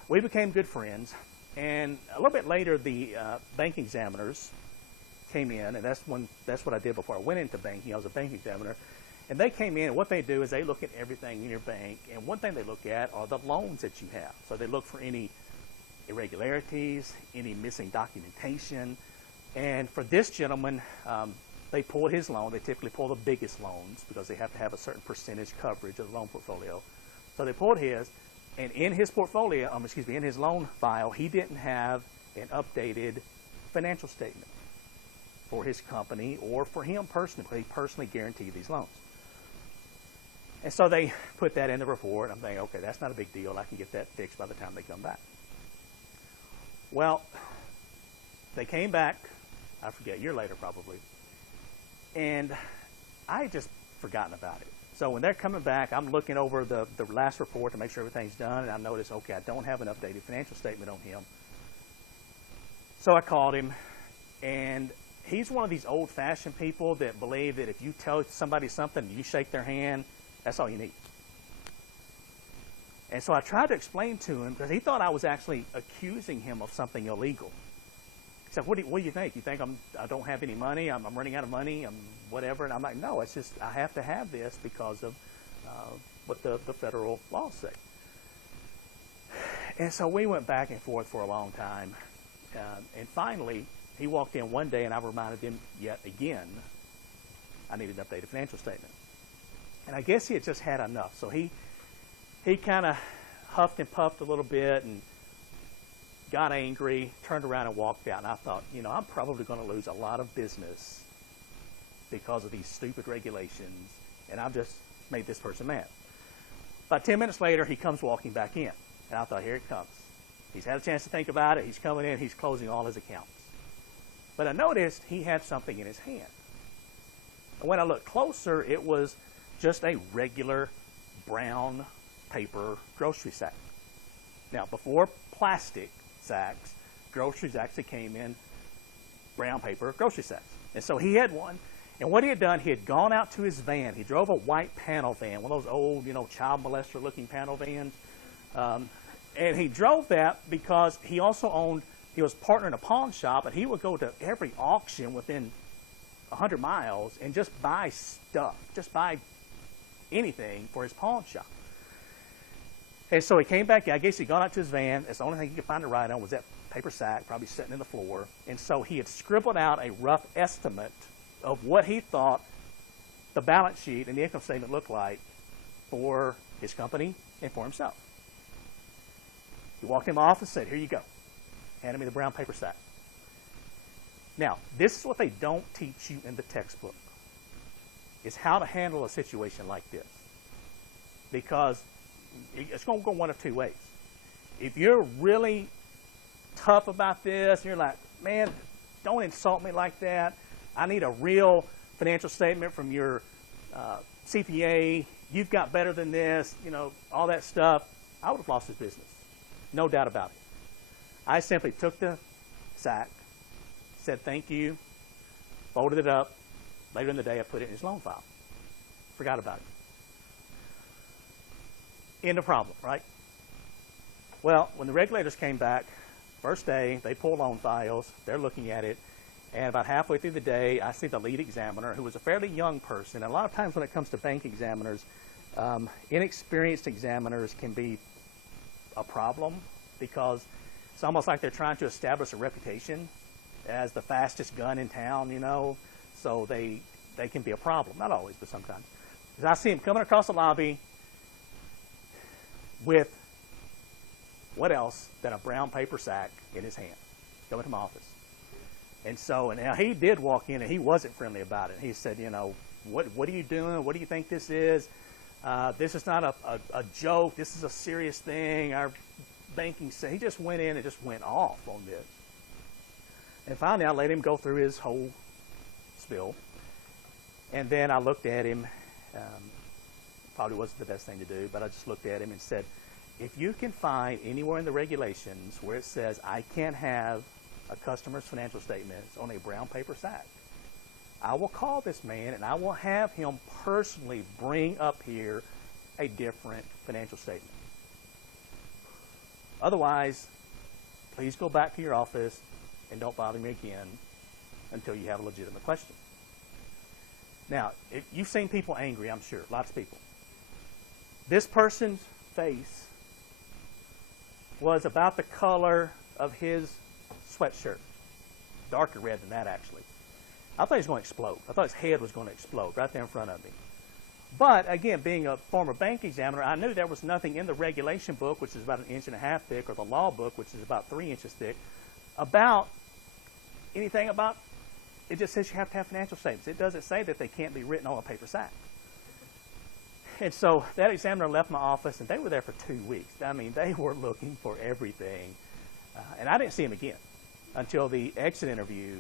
we became good friends, and a little bit later, the bank examiners came in, and that's what I did before I went into banking. I was a bank examiner. And they came in, and what they do is they look at everything in your bank, and one thing they look at are the loans that you have. So they look for any irregularities, any missing documentation, And for this gentleman, they pulled his loan. They typically pull the biggest loans because they have to have a certain percentage coverage of the loan portfolio. So they pulled his, and in his portfolio, in his loan file, he didn't have an updated financial statement for his company or for him personally, because he personally guaranteed these loans. And so they put that in the report. I'm thinking, okay, that's not a big deal. I can get that fixed by the time they come back. Well, they came back, I forget, a year later probably, and I had just forgotten about it. So when they're coming back, I'm looking over the last report to make sure everything's done, and I notice, okay, I don't have an updated financial statement on him. So I called him, and he's one of these old-fashioned people that believe that if you tell somebody something and you shake their hand, that's all you need. And so I tried to explain to him, because he thought I was actually accusing him of something illegal. He said, what do you think? You think I don't have any money? I'm running out of money? I'm whatever? And I'm like, no, it's just I have to have this because of what the federal laws say. And so we went back and forth for a long time. And finally, he walked in one day, and I reminded him yet again, I needed an updated financial statement. And I guess he had just had enough. So he kind of huffed and puffed a little bit and got angry, turned around and walked out. And I thought, I'm probably going to lose a lot of business because of these stupid regulations, and I've just made this person mad. About 10 minutes later, he comes walking back in. And I thought, here it comes. He's had a chance to think about it. He's coming in. He's closing all his accounts. But I noticed he had something in his hand. And when I looked closer, it was just a regular brown paper grocery sack. Now, before plastic sacks, groceries actually came in brown paper grocery sacks. And so he had one. And what he had done, he had gone out to his van. He drove a white panel van, one of those old, child molester looking panel vans. And he drove that because he also he was partner in a pawn shop, and he would go to every auction within 100 miles and just buy stuff, just buy anything for his pawn shop. And so he came back. I guess he'd gone out to his van. That's the only thing he could find to write on was that paper sack, probably sitting in the floor. And so he had scribbled out a rough estimate of what he thought the balance sheet and the income statement looked like for his company and for himself. He walked in my office and said, here you go. Handed me the brown paper sack. Now, this is what they don't teach you in the textbook, is how to handle a situation like this. Because it's going to go one of two ways. If you're really tough about this, and you're like, man, don't insult me like that. I need a real financial statement from your CPA. You've got better than this, all that stuff. I would have lost his business. No doubt about it. I simply took the sack, said thank you, folded it up. Later in the day, I put it in his loan file. Forgot about it. End of problem, right? Well, when the regulators came back, first day, they pull loan files. They're looking at it. And about halfway through the day, I see the lead examiner, who was a fairly young person. And a lot of times when it comes to bank examiners, inexperienced examiners can be a problem because it's almost like they're trying to establish a reputation as the fastest gun in town, So they can be a problem. Not always, but sometimes. As I see him coming across the lobby with what else than a brown paper sack in his hand, coming to my office. And so, and now he did walk in, and he wasn't friendly about it. He said, what are you doing? What do you think this is? This is not a joke. This is a serious thing. Our banking, he just went in and just went off on this. And finally, I let him go through his whole spiel. And then I looked at him. Probably wasn't the best thing to do, but I just looked at him and said, if you can find anywhere in the regulations where it says I can't have a customer's financial statements on a brown paper sack, I will call this man and I will have him personally bring up here a different financial statement. Otherwise, please go back to your office and don't bother me again until you have a legitimate question. Now, you've seen people angry, I'm sure, lots of people. This person's face was about the color of his sweatshirt. darker red than that, actually. I thought he was going to explode. I thought his head was going to explode right there in front of me. But, again, being a former bank examiner, I knew there was nothing in the regulation book, which is about 1.5 inches thick, or the law book, which is about 3 inches thick, about anything about, it just says you have to have financial statements. It doesn't say that they can't be written on a paper sack. And so that examiner left my office, and they were there for 2 weeks. I mean, they were looking for everything. And I didn't see him again until the exit interview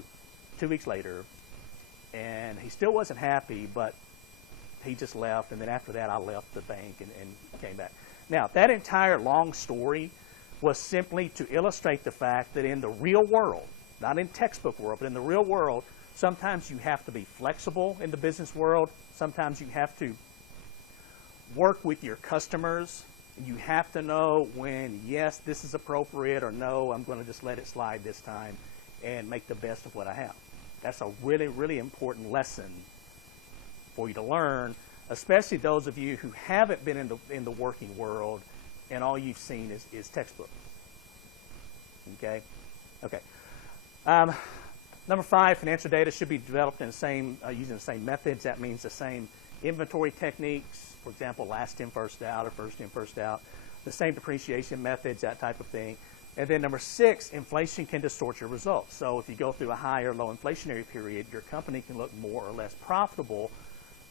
2 weeks later. And he still wasn't happy, but he just left. And then after that, I left the bank and came back. Now, that entire long story was simply to illustrate the fact that in the real world, not in textbook world, but in the real world, sometimes you have to be flexible in the business world. Sometimes you have to work with your customers. You have to know when, yes, this is appropriate, or no, I'm going to just let it slide this time and make the best of what I have. That's a really, really important lesson for you to learn, especially those of you who haven't been in the working world and all you've seen is textbook. Okay? Okay. Number 5, financial data should be developed in the same, using the same methods. That means the same inventory techniques. For example, last in, first out, or first in, first out. The same depreciation methods, that type of thing. And then number 6, inflation can distort your results. So if you go through a high or low inflationary period, your company can look more or less profitable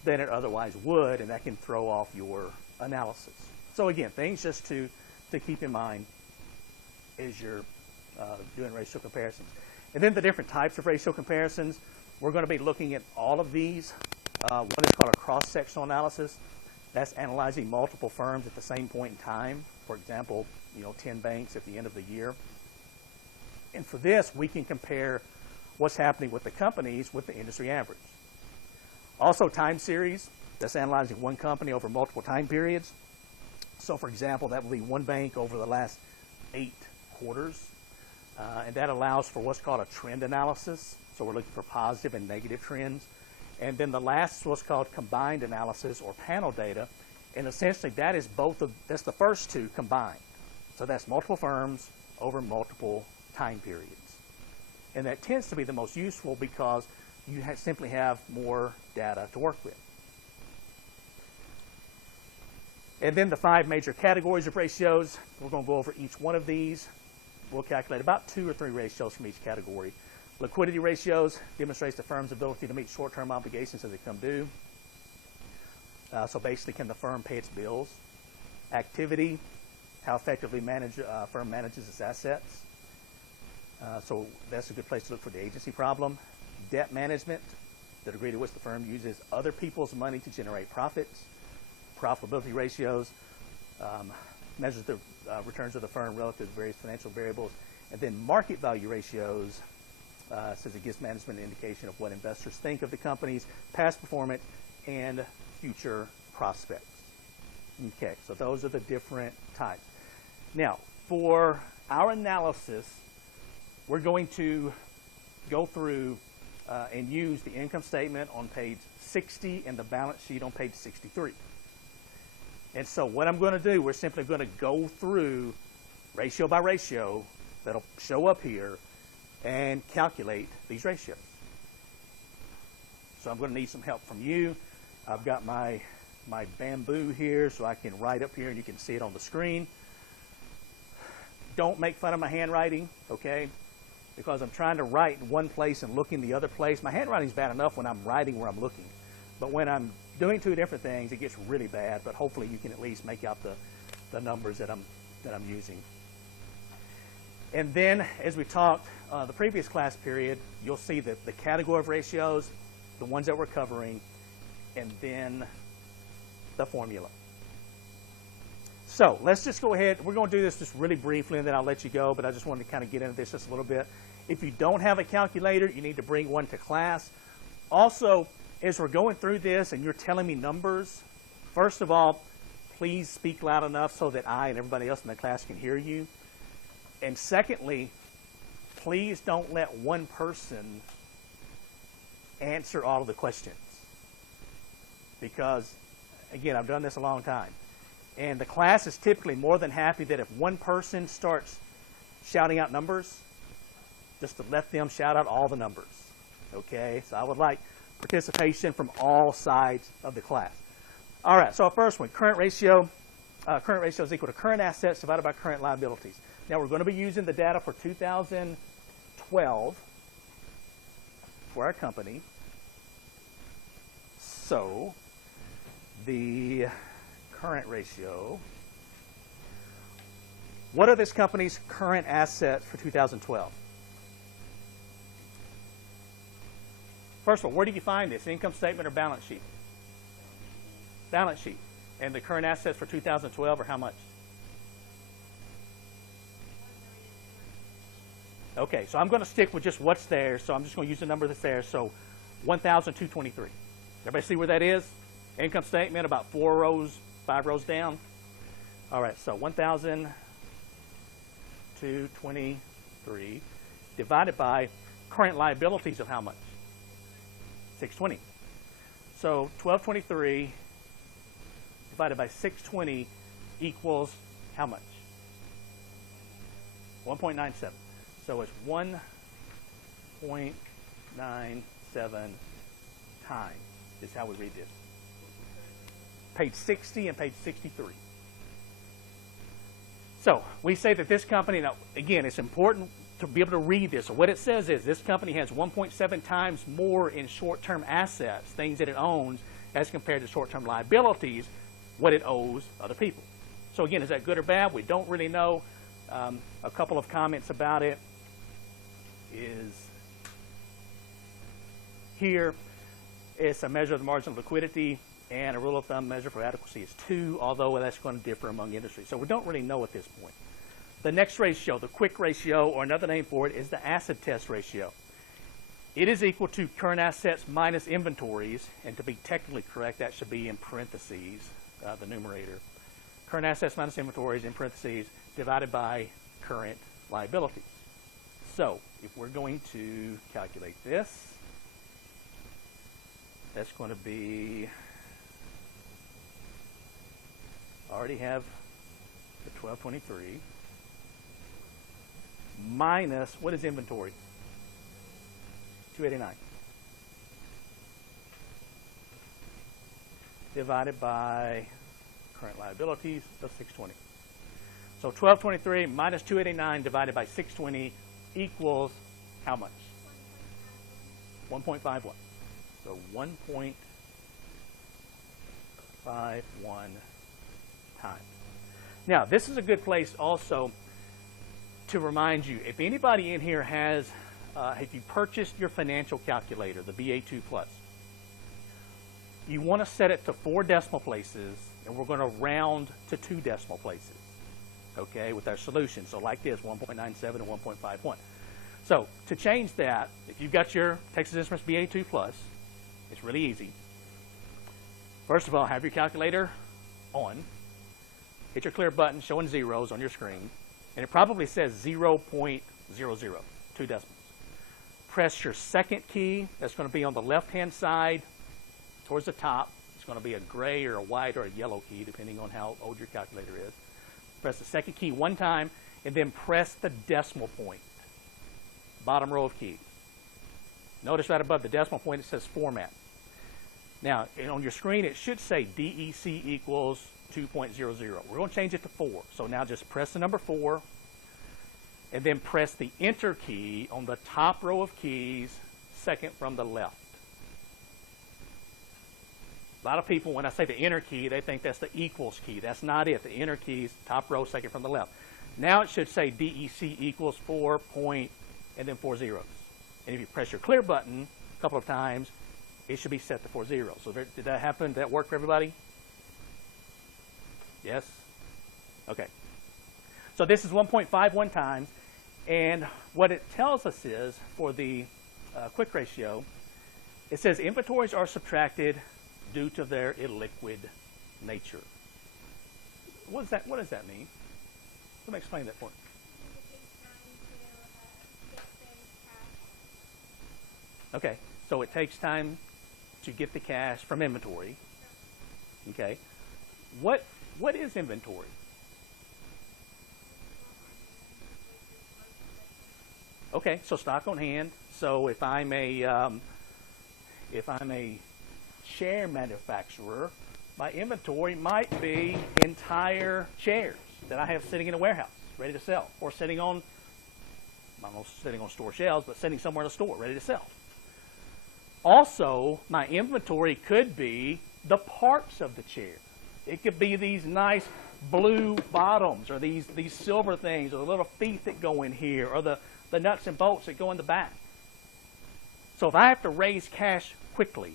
than it otherwise would, and that can throw off your analysis. So again, things just to keep in mind as you're doing ratio comparisons. And then the different types of ratio comparisons. We're going to be looking at all of these. One is called a cross-sectional analysis. That's analyzing multiple firms at the same point in time. For example, 10 banks at the end of the year. And for this, we can compare what's happening with the companies with the industry average. Also, time series. That's analyzing one company over multiple time periods. So, for example, that will be one bank over the last 8 quarters. And that allows for what's called a trend analysis. So we're looking for positive and negative trends. And then the last is what's called combined analysis, or panel data. And essentially that is that's the first 2 combined. So that's multiple firms over multiple time periods. And that tends to be the most useful because you simply have more data to work with. And then the 5 major categories of ratios. We're going to go over each one of these. We'll calculate about 2 or 3 ratios from each category. Liquidity ratios demonstrates the firm's ability to meet short-term obligations as they come due. So basically, can the firm pay its bills? Activity, how effectively firm manages its assets. So that's a good place to look for the agency problem. Debt management, the degree to which the firm uses other people's money to generate profits. Profitability ratios, measures the returns of the firm relative to various financial variables. And then market value ratios, says it gives management an indication of what investors think of the company's past performance and future prospects. Okay, so those are the different types. Now, for our analysis, we're going to go through and use the income statement on page 60 and the balance sheet on page 63. And so what I'm going to do, we're simply going to go through ratio by ratio that'll show up here and calculate these ratios. So I'm going to need some help from you. I've got my bamboo here so I can write up here and you can see it on the screen. Don't make fun of my handwriting, okay? Because I'm trying to write in one place and look in the other place. My handwriting's bad enough when I'm writing where I'm looking. But when I'm doing 2 different things, it gets really bad. But hopefully you can at least make out the numbers that I'm using. And then, as we talked the previous class period, you'll see that the category of ratios, the ones that we're covering, and then the formula. So let's just go ahead. We're going to do this just really briefly, and then I'll let you go. But I just wanted to kind of get into this just a little bit. If you don't have a calculator, you need to bring one to class. Also, as we're going through this and you're telling me numbers, first of all, please speak loud enough so that I and everybody else in the class can hear you. And secondly, please don't let one person answer all of the questions. Because, again, I've done this a long time. And the class is typically more than happy that if one person starts shouting out numbers, just to let them shout out all the numbers. Okay, so I would like participation from all sides of the class. All right, so our first one, current ratio. Current ratio is equal to current assets divided by current liabilities. Now we're going to be using the data for 2012 for our company. So the current ratio, what are this company's current assets for 2012? First of all, where do you find this? Income statement or balance sheet? Balance sheet. And the current assets for 2012 are how much? Okay, so I'm going to stick with just what's there, so I'm just going to use the number that's there. So 1,223. Everybody see where that is? Income statement, about 4 rows, 5 rows down. All right, so 1,223 divided by current liabilities of how much? 620. So 1,223 divided by 620 equals how much? 1.97. So it's 1.97 times is how we read this. Page 60 and page 63. So we say that this company, now again, it's important to be able to read this. So what it says is this company has 1.7 times more in short-term assets, things that it owns, as compared to short-term liabilities, what it owes other people. So again, is that good or bad? We don't really know. A couple of comments about it is here. It's a measure of the margin of liquidity, and a rule of thumb measure for adequacy is 2, although that's going to differ among industries. So we don't really know at this point. The next ratio, the quick ratio, or another name for it, is the acid test ratio. It is equal to current assets minus inventories, and to be technically correct, that should be in parentheses, the numerator. Current assets minus inventories in parentheses divided by current liabilities. So if we're going to calculate this, that's going to be, I already have the 1,223 minus, what is inventory? 289. Divided by current liabilities of 620. So 1,223 minus 289 divided by 620 equals how much? 1.51. So 1.51 times. Now, this is a good place also to remind you, if anybody in here has, if you purchased your financial calculator, the BA2 Plus, you want to set it to 4 decimal places, and we're going to round to 2 decimal places, okay, with our solution. So like this, 1.97 and 1.51. So to change that, if you've got your Texas Instruments BA2 Plus, it's really easy. First of all, have your calculator on. Hit your clear button showing zeros on your screen, and it probably says 0.00, 2 decimals. Press your second key. That's going to be on the left-hand side towards the top. It's going to be a gray or a white or a yellow key, depending on how old your calculator is. Press the second key one time, and then press the decimal point. Bottom row of keys. Notice right above the decimal point it says format. Now, on your screen it should say DEC equals 2.00. We're going to change it to 4. So now just press the number 4, and then press the enter key on the top row of keys, second from the left. A lot of people, when I say the enter key, they think that's the equals key. That's not it. The enter key is top row, second from the left. Now it should say DEC equals 4 point, and then 4 zeros. And if you press your clear button a couple of times, it should be set to 4 zeros. So did that happen? Did that work for everybody? Yes? Okay. So this is 1.51 times. And what it tells us is, for the quick ratio, it says inventories are subtracted due to their illiquid nature. What does that mean? Let me explain that for me. Okay, so it takes time to get the cash from inventory. Okay, what is inventory? Okay, so stock on hand. So if I'm a chair manufacturer, my inventory might be entire chairs that I have sitting in a warehouse, ready to sell, or sitting on, I don't know, sitting on store shelves, but sitting somewhere in a store, ready to sell. Also, my inventory could be the parts of the chair. It could be these nice blue bottoms, or these silver things, or the little feet that go in here, or the nuts and bolts that go in the back. So if I have to raise cash quickly,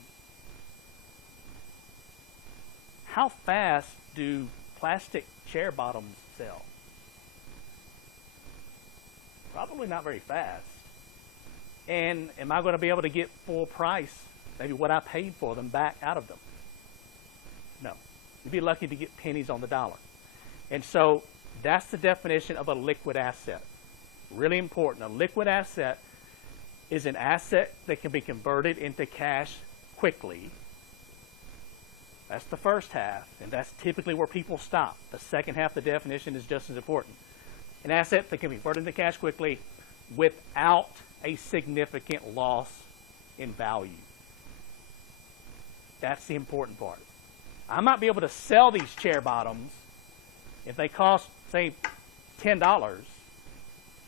how fast do plastic chair bottoms sell? Probably not very fast. And am I going to be able to get full price, maybe what I paid for them, back out of them? No. You'd be lucky to get pennies on the dollar. And so that's the definition of a liquid asset. Really important. A liquid asset is an asset that can be converted into cash quickly. That's the first half, and that's typically where people stop. The second half of the definition is just as important. An asset that can be converted into cash quickly without a significant loss in value. That's the important part. I might be able to sell these chair bottoms. If they cost, say, $10,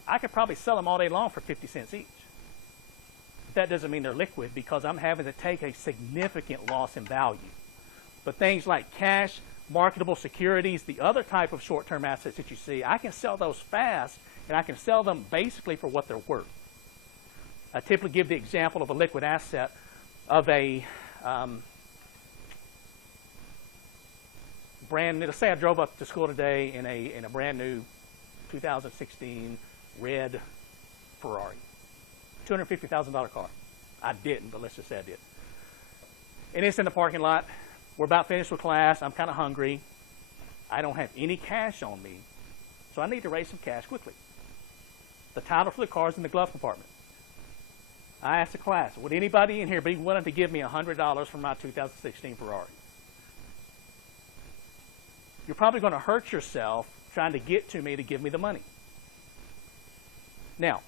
I could probably sell them all day long for 50 cents each. That doesn't mean they're liquid, because I'm having to take a significant loss in value. But things like cash, marketable securities, the other type of short-term assets that you see, I can sell those fast, and I can sell them basically for what they're worth. I typically give the example of a liquid asset of a brand new. Let's say I drove up to school today in a brand new 2016 red Ferrari, $250,000 car. I didn't, but let's just say I did. And it's in the parking lot. We're about finished with class. I'm kind of hungry. I don't have any cash on me, so I need to raise some cash quickly. The title for the car is in the glove compartment. I asked the class, would anybody in here be willing to give me $100 for my 2016 Ferrari? You're probably going to hurt yourself trying to get to me to give me the money. Now,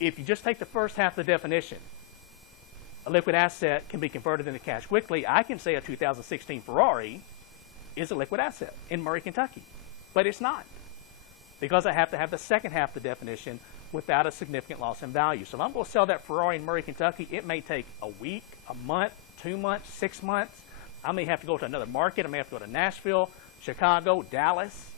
if you just take the first half of the definition, a liquid asset can be converted into cash quickly. I can say a 2016 Ferrari is a liquid asset in Murray, Kentucky. But it's not, because I have to have the second half of the definition without a significant loss in value. So if I'm going to sell that Ferrari in Murray, Kentucky, it may take a week, a month, 2 months, 6 months. I may have to go to another market. I may have to go to Nashville, Chicago, Dallas.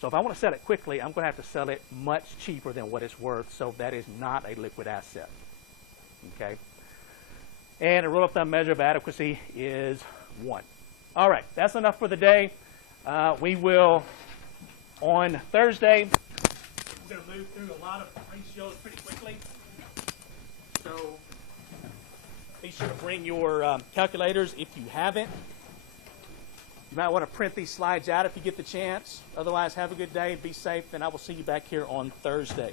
So if I want to sell it quickly, I'm going to have to sell it much cheaper than what it's worth. So that is not a liquid asset. Okay? And a rule of thumb measure of adequacy is 1. All right, that's enough for the day. We will, on Thursday, we're going to move through a lot of ratios pretty quickly. So be sure to bring your calculators if you haven't. You might want to print these slides out if you get the chance. Otherwise, have a good day, be safe, and I will see you back here on Thursday.